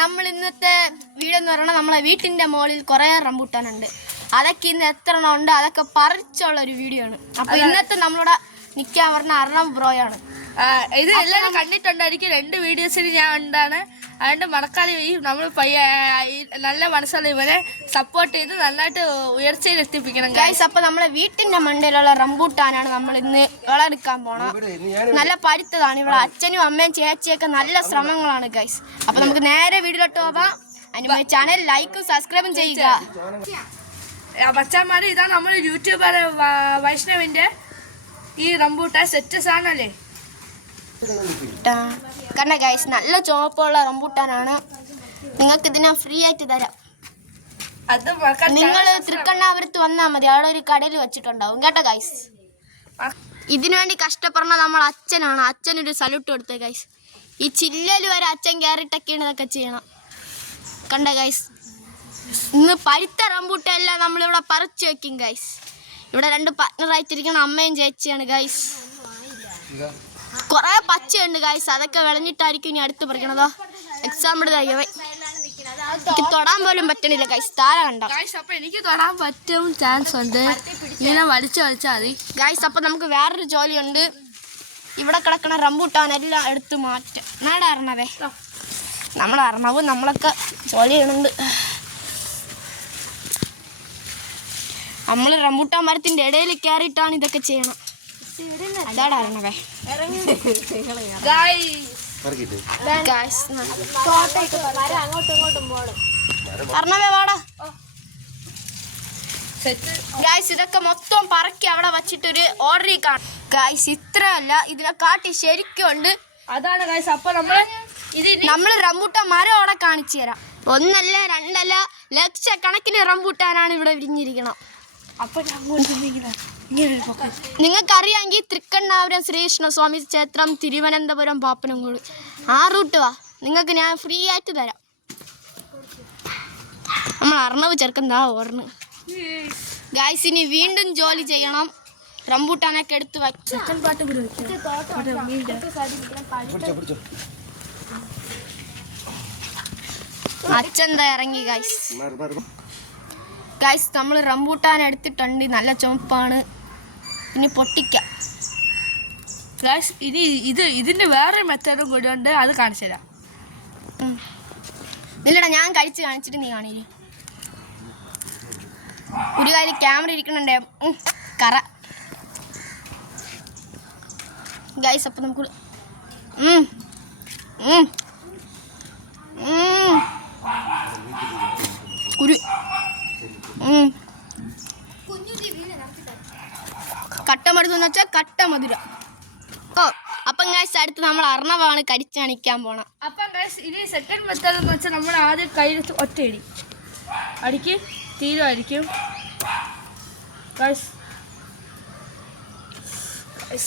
നമ്മൾ ഇന്നത്തെ വീഡിയോ എന്ന് പറയുന്നത് നമ്മളെ വീട്ടിന്റെ മുകളിൽ കുറേ റംബൂട്ടാനുണ്ട്. അതൊക്കെ ഇന്ന് എത്ര എണ്ണം ഉണ്ട് അതൊക്കെ പറിച്ചുള്ള ഒരു വീഡിയോ ആണ്. അപ്പൊ ഇന്നത്തെ നമ്മളുടെ നിൽക്കാൻ പറഞ്ഞ അർണവ് ബ്രോയാണ്. ഇത് എല്ലാവരും കണ്ടിട്ടുണ്ടായിരിക്കും. 2 വീഡിയോസിൽ ഞാൻ ഉണ്ടാണ്. അതുകൊണ്ട് മറക്കാതെ നമ്മൾ നല്ല മനസ്സുള്ള ഇവരെ സപ്പോർട്ട് ചെയ്ത് നല്ലതായിട്ട് ഉയർച്ചയിൽ എത്തിപ്പിക്കണം ഗൈസ്. അപ്പൊ നമ്മളെ വീട്ടിന്റെ മണ്ടയിലുള്ള റംബൂട്ടാനാണ് നമ്മൾ ഇന്ന് വിളവെടുക്കാൻ പോണം. നല്ല പഴുത്തതാണ്. ഇവിടെ അച്ഛനും അമ്മയും ചേച്ചിയൊക്കെ നല്ല ശ്രമങ്ങളാണ് ഗൈസ്. അപ്പൊ നമുക്ക് നേരെ വീഡിയോയിലോട്ട് പോകാം. അതിന് ചാനൽ ലൈക്കും സബ്സ്ക്രൈബും ചെയ്യുക. ബച്ചാമാര് ഇതാണ് നമ്മൾ യൂട്യൂബർ വൈഷ്ണവിന്റെ ഈ റംബൂട്ടാൻ സെറ്റ് സാധനല്ലേ. കണ്ട ഗൈസ്, നല്ല ചുവപ്പുള്ള റംബൂട്ടാനാണ്. നിങ്ങൾക്ക് ഇതിനെ ഫ്രീ ആയിട്ട് തരാം. നിങ്ങൾ തൃക്കണ്ണാപുരത്ത് വന്നാൽ മതി, അവിടെ ഒരു കടയിൽ വെച്ചിട്ടുണ്ടാവും കേട്ടോ ഗൈസ്. ഇതിനു വേണ്ടി കഷ്ടപ്പെടുന്ന നമ്മൾ അച്ഛനാണ്. അച്ഛനൊരു സല്യൂട്ട് കൊടുത്തേ ഗൈസ്. ഈ ചില്ലല് വരെ അച്ഛൻ കയറിയിട്ടൊക്കെയാണ് ഇതൊക്കെ ചെയ്യണം. കണ്ട ഗൈസ്, ഇന്ന് പഴുത്ത റംബൂട്ടെല്ലാം നമ്മളിവിടെ പറിച്ചു വെക്കും ഗൈസ്. ഇവിടെ 2 പാർട്ട്ണറായിട്ടിരിക്കുന്ന അമ്മയും ചേച്ചിയാണ് ഗൈസ്. കുറെ പച്ചയുണ്ട് ഗൈസ്, അതൊക്കെ വിളഞ്ഞിട്ടായിരിക്കും ഇനി അടുത്ത് പറിക്കണതോ. എക്സാമ്പിൾ എനിക്ക് തൊടാൻ പോലും പറ്റണില്ല ഗൈസ്. താര കണ്ടോ ഗൈസ്? അപ്പൊ എനിക്ക് തൊടാൻ പറ്റും ചാൻസ് ഉണ്ട്. ഇങ്ങനെ വലിച്ചാൽ മതി ഗൈസ്. അപ്പൊ നമുക്ക് വേറൊരു ജോലിയുണ്ട്. ഇവിടെ കിടക്കണ റംബൂട്ടാനെല്ലാം എടുത്ത് മാറ്റാം. നാടെ അർണവേ, നമ്മളെ അർണവും നമ്മളൊക്കെ ജോലി ചെയ്യണുണ്ട്. നമ്മൾ റംബൂട്ടാൻ മരത്തിന്റെ ഇടയിൽ കയറിയിട്ടാണ് ഇതൊക്കെ ചെയ്യണം. അതാണ് അർണവേ. അർണവേ വാടാ ഗൈസ്. ഇതൊക്കെ മൊത്തം പറക്കി അവിടെ വച്ചിട്ടൊരു ഓർഡറിൽ കാണും ഗൈസ്. ഇത്രയല്ല, ഇതിനെ കാട്ടി ശരിക്കും ഉണ്ട്. അതാണ് ഗൈസ്. അപ്പൊ നമ്മൾ റംബൂട്ടാൻ മരം അവിടെ കാണിച്ചു തരാം. 1 അല്ല 2 അല്ല ലക്ഷക്കണക്കിന് റംബൂട്ടാനാണ് ഇവിടെ വിരിഞ്ഞിരിക്കണം. അപ്പൊ നിങ്ങൾക്കറിയാമെങ്കിൽ തൃക്കണ്ണാപുരം ശ്രീകൃഷ്ണസ്വാമി ക്ഷേത്രം, തിരുവനന്തപുരം, പാപ്പനംകോട് ആ റൂട്ട് വാ, നിങ്ങൾക്ക് ഞാൻ ഫ്രീ ആയിട്ട് തരാം. നമ്മൾ അർണവ് ചെറുക്കന്താ ഓർന്ന് ഗായ്സ്. ഇനി വീണ്ടും ജോലി ചെയ്യണം. റംബൂട്ടാനൊക്കെ എടുത്ത് അച്ഛന്താ ഇറങ്ങി ഗായ്സ്. ഗായ്സ്, നമ്മൾ റംബൂട്ടാൻ എടുത്തിട്ടുണ്ട്. നല്ല ചുവപ്പാണ്. ഇനി പൊട്ടിക്കാം ഗായ്സ്. ഇനി ഇതിന്റെ വേറെ മെത്തേഡും കൂടി ഉണ്ട്, അത് കാണിച്ചു തരാം. ഇല്ലടാ, ഞാൻ കഴിച്ച് കാണിച്ചിട്ട് നീ കാണില്ലേ. ഒരു കാര്യം ക്യാമറ ഇരിക്കണുണ്ടേ കറ ഗായ്സ്. അപ്പം നമുക്ക് കുരു കട്ടമരുന്ന് വെച്ചാൽ കട്ട മധുര. ഓ, അപ്പം ഗൈസ് അടുത്ത് നമ്മൾ അർണവാണ് കടിച്ചു കാണിക്കാൻ പോണം. അപ്പം ഗൈസ് ഇനി സെക്കൻഡ് മെത്തേഡ് എന്ന് വെച്ചാൽ നമ്മൾ ആദ്യം കയ്യിൽ ഒറ്റയടി അടിക്ക് തീരുമായിരിക്കും ഗൈസ്.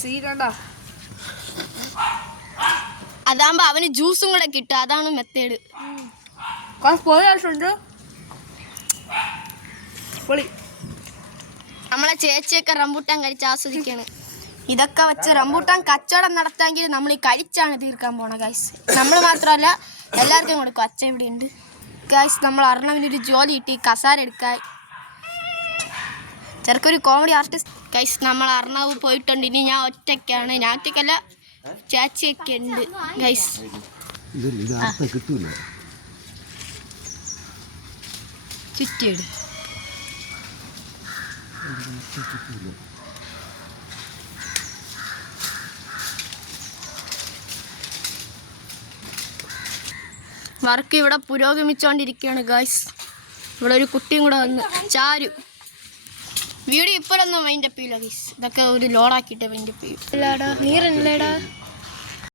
സീരണ്ട അതാകുമ്പോ അവന് ജ്യൂസും കൂടെ കിട്ടും. അതാണ് മെത്തേഡ്. പോയാലുണ്ട് നമ്മളെ ചേച്ചിയൊക്കെ റംബൂട്ടാൻ കഴിച്ച് ആസ്വദിക്കാണ്. ഇതൊക്കെ വെച്ച് റംബൂട്ടാൻ കച്ചവടം നടത്താമെങ്കിൽ നമ്മൾ ഈ കഴിച്ചാണ് തീർക്കാൻ പോണ ഗൈസ്. നമ്മൾ മാത്രമല്ല എല്ലാവർക്കും കൊടുക്കും. അച്ഛൻ ഇവിടെ ഉണ്ട് ഗൈസ്. നമ്മൾ അർണവിനൊരു ജോലി കിട്ടി, കസാര എടുക്കാൻ. ചെറുക്കൊരു കോമഡി ആർട്ടിസ്റ്റ് ഗൈസ്. നമ്മൾ അർണവ് പോയിട്ടുണ്ട്. ഇനി ഞാൻ ഒറ്റയ്ക്കാണ്. ഞാൻ ഒറ്റയ്ക്കല്ല, ചേച്ചിയൊക്കെ ഉണ്ട് ഗൈസ്. ചുറ്റിയിട് വർക്ക് ഇവിടെ പുരോഗമിച്ചുകൊണ്ടിരിക്കുകയാണ് ഗൈസ്. ഇവിടെ ഒരു കുട്ടിയും കൂടെ വന്ന് ചാരു. വീഡിയോ ഇപ്പോഴൊന്നും മൈൻഡപ്പ് ചെയ്യില്ല ഗൈസ്. ഇതൊക്കെ ഒരു ലോഡാക്കിയിട്ട് മൈൻഡപ്പ് ചെയ്യും. നീരല്ലേടാ